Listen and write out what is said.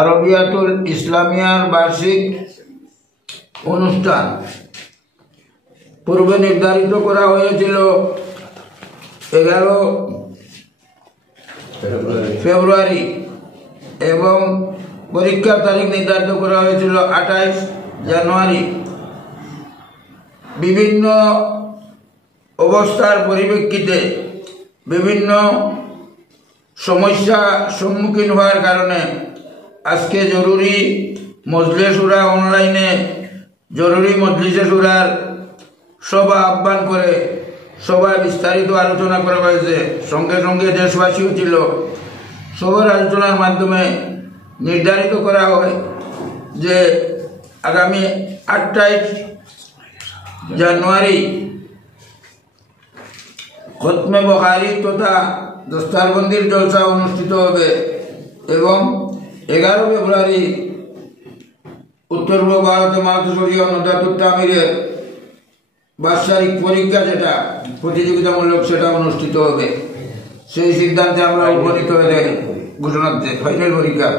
আরবিয়াতুল ইসলামিয়ার বার্ষিক অনুষ্ঠান পূর্বে নির্ধারিত করা হয়েছিল 11 ফেব্রুয়ারি এবং পরীক্ষার তারিখ নির্ধারিত করা হয়েছিল 28 জানুয়ারি। বিভিন্ন অবস্থার পরিপ্রেক্ষিতে বিভিন্ন সমস্যা সম্মুখীন হওয়ার কারণে আজকে জরুরি মজলিস শুরা অনলাইনে জরুরি মজলিসে শুরার সভা আহ্বান করে সভায় বিস্তারিত আলোচনা করা হয়েছে। সঙ্গে সঙ্গে দেশবাসীও ছিল। সবার আলোচনার মাধ্যমে নির্ধারিত করা হয় যে আগামী 28 জানুয়ারি খতমে বুখারী তথা দস্তারবন্দির জলসা অনুষ্ঠিত হবে এবং 11 ফেব্রুয়ারি উত্তর পূর্ব ভারতে মাহতুশরীয় নদাতুত তামিরের বাৎসরিক পরীক্ষা যেটা প্রতিযোগিতামূলক সেটা অনুষ্ঠিত হবে। সেই সিদ্ধান্তে আমরা উপনীত হয়ে ঘোষণা ফাইনাল পরীক্ষা